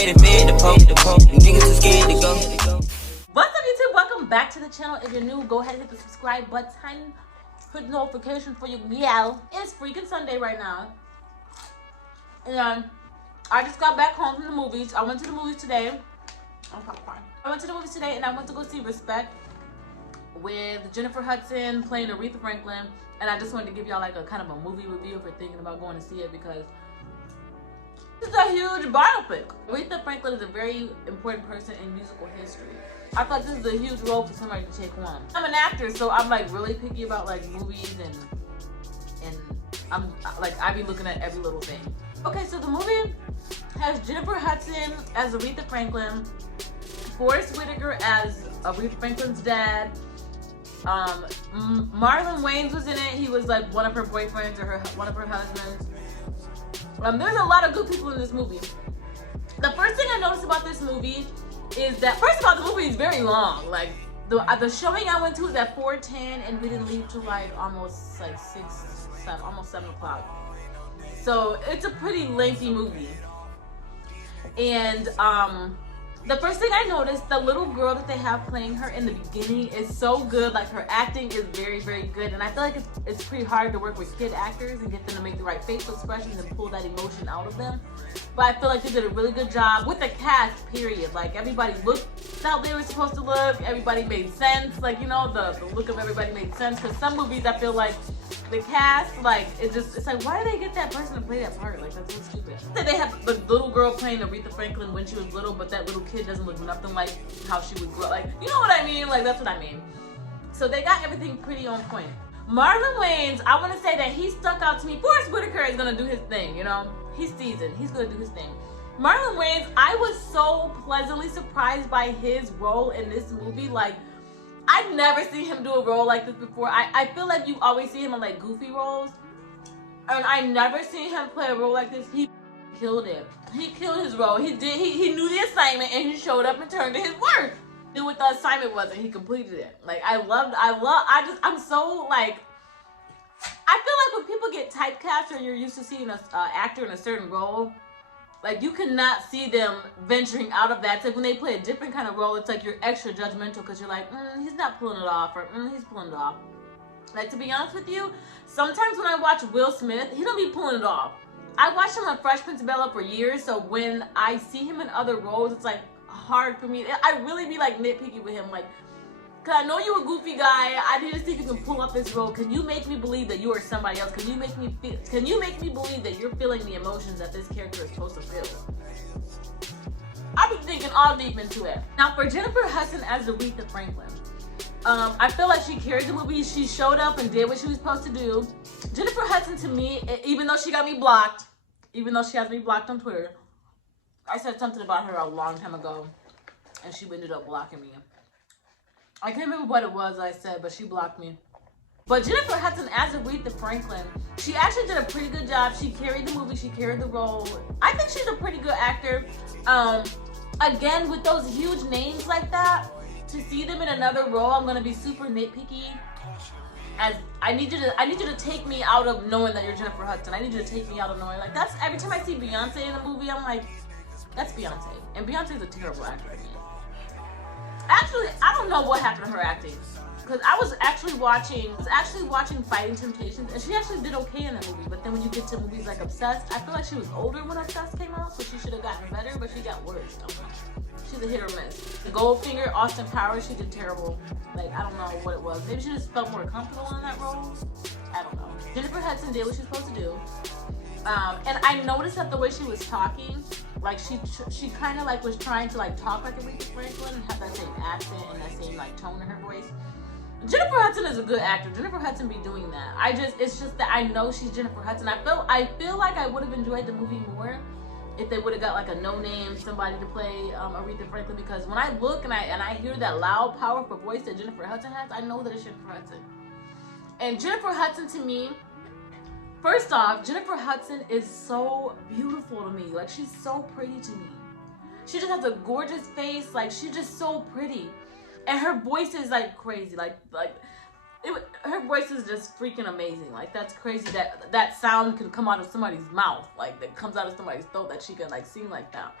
already fed the poke. Niggas too scared to go. What's up, YouTube? Welcome back to the channel. If you're new, go ahead and hit the subscribe button. Hit notifications for you. Yeah, it's freaking Sunday right now. And I just got back home from the movies. I went to the movies today. I went to the movies today and I went to go see Respect with Jennifer Hudson playing Aretha Franklin. And I just wanted to give y'all like a kind of a movie review if you're thinking about going to see it, because it's a huge biopic. Aretha Franklin is a very important person in musical history. I thought this is a huge role for somebody to take on. I'm an actor, so I'm like really picky about like movies and I'm like, I be looking at every little thing. Okay, so the movie has Jennifer Hudson as Aretha Franklin, Forrest Whitaker as Aretha Franklin's dad. Marlon Wayans was in it. He was like one of her boyfriends or one of her husbands. There's a lot of good people in this movie. The first thing I noticed about this movie is that, first of all, the movie is very long. Like the showing I went to was at 4:10 and we didn't leave till like almost like 7 o'clock. So it's a pretty lengthy movie. And the first thing I noticed, the little girl that they have playing her in the beginning is so good. Like her acting is very, very good. And I feel like it's pretty hard to work with kid actors and get them to make the right facial expressions and pull that emotion out of them. But I feel like they did a really good job with the cast, period. Like everybody looked how they were supposed to look. Everybody made sense. Like, you know, the look of everybody made sense. Because some movies I feel like the cast, like, it's like, why did they get that person to play that part? Like, that's so stupid. They have the little girl playing Aretha Franklin when she was little, but that little kid doesn't look nothing like how she would grow. Like, you know what I mean? Like, that's what I mean. So they got everything pretty on point. Marlon Wayans, I want to say that he stuck out to me. Forrest Whitaker is going to do his thing, you know? He's seasoned. He's going to do his thing. Marlon Wayans, I was so pleasantly surprised by his role in this movie. Like, I've never seen him do a role like this before. I feel like you always see him in like goofy roles. And I never seen him play a role like this. He killed it. He killed his role. He knew the assignment and he showed up and turned to his work. Knew what the assignment was and he completed it. Like, I'm so like, I feel like when people get typecast or you're used to seeing an actor in a certain role, like, you cannot see them venturing out of that. It's like when they play a different kind of role, it's like you're extra judgmental because you're like, he's not pulling it off, or he's pulling it off. Like, to be honest with you, sometimes when I watch Will Smith, he don't be pulling it off. I watched him on Fresh Prince of Bel-Air for years, so when I see him in other roles, it's like hard for me. I really be like nitpicky with him, like, cause I know you a goofy guy. I need to see if you can pull up this role. Can you make me believe that you are somebody else? Can you make me believe that you're feeling the emotions that this character is supposed to feel? I've been thinking all deep into it. Now for Jennifer Hudson as Aretha Franklin, I feel like she carried the movie. She showed up and did what she was supposed to do. Jennifer Hudson, to me, even though she got me blocked, even though she has me blocked on Twitter, I said something about her a long time ago, and she ended up blocking me. I can't remember what it was I said, but she blocked me. But Jennifer Hudson as Aretha Franklin, she actually did a pretty good job. She carried the movie, she carried the role. I think she's a pretty good actor. Again, with those huge names like that, to see them in another role, I'm gonna be super nitpicky. As I need you to take me out of knowing that you're Jennifer Hudson. I need you to take me out of knowing, like, that's every time I see Beyonce in a movie, I'm like, that's Beyonce. And Beyonce's a terrible actor to me. Actually, I don't know what happened to her acting, because I was actually watching Fighting Temptations, and she actually did okay in that movie. But then when you get to movies like Obsessed, I feel like she was older when Obsessed came out, so she should have gotten better, but she got worse. She's a hit or miss. Goldfinger, Austin Powers, she did terrible. Like, I don't know what it was. Maybe she just felt more comfortable in that role. I don't know. Jennifer Hudson did what she was supposed to do. And I noticed that the way she was talking, like she kind of like was trying to like talk like Aretha Franklin and have that same accent and that same like tone in her voice. Jennifer Hudson is a good actor. Jennifer Hudson be doing that. It's just that I know she's Jennifer Hudson. I feel like I would have enjoyed the movie more if they would have got like a no-name somebody to play Aretha Franklin, because when I look and I hear that loud, powerful voice that Jennifer Hudson has, I know that it's Jennifer Hudson. And Jennifer Hudson, to me, first off, Jennifer Hudson is so beautiful to me. Like, she's so pretty to me. She just has a gorgeous face. Like, she's just so pretty. And her voice is like crazy. Her voice is just freaking amazing. Like, that's crazy that sound can come out of somebody's mouth. Like, that comes out of somebody's throat, that she can like sing like that.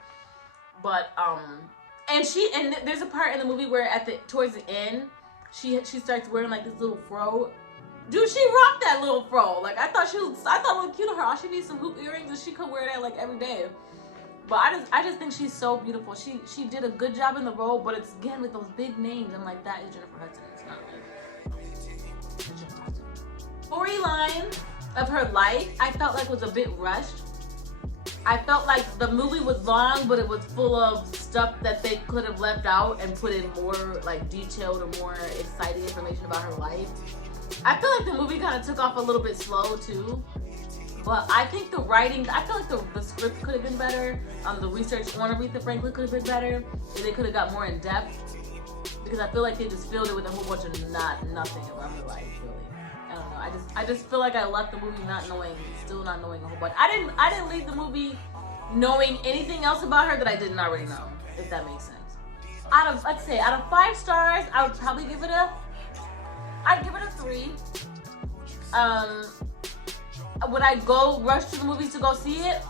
But and there's a part in the movie where towards the end, she starts wearing like this little fro. Dude, she rocked that little fro. Like I thought it looked cute on her. All she needs some hoop earrings and she could wear that like every day. But I just think she's so beautiful. She did a good job in the role, but it's again with those big names. I'm like, that is Jennifer Hudson. It's not like Jennifer Hudson. Storyline of her life, I felt like was a bit rushed. I felt like the movie was long, but it was full of stuff that they could have left out and put in more like detailed or more exciting information about her life. I feel like the movie kind of took off a little bit slow too. But I think the writing, I feel like the script could have been better. The research on Aretha Franklin could have been better. They could have got more in depth. Because I feel like they just filled it with a whole bunch of nothing about her life, really. I don't know. I just feel like I left the movie still not knowing a whole bunch. I didn't leave the movie knowing anything else about her that I didn't already know, if that makes sense. Out of 5 stars, I would probably give it I'd give it a 3. Would I go rush to the movies to go see it?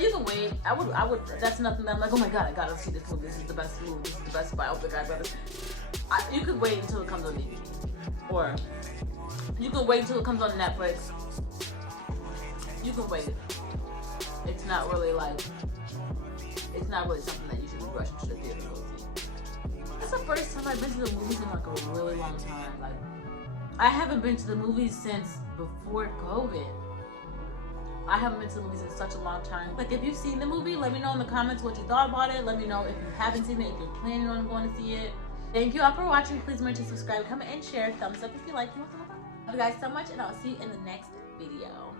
You can wait. I would. That's nothing that I'm like, oh my god, I gotta see this movie. This is the best movie. This is the best biopic I've ever seen. You could wait until it comes on DVD, or you can wait until it comes on Netflix. You can wait. It's not really something that you should be rushing to the theater to go see. That's the first time I've been to the movies in like a really long time. Like, I haven't been to the movies since before COVID. I haven't been to the movies in such a long time. Like, if you've seen the movie, let me know in the comments what you thought about it. Let me know if you haven't seen it, if you're planning on going to see it. Thank you all for watching. Please remember to subscribe, comment, and share. Thumbs up if you like. Love you guys so much, and I'll see you in the next video.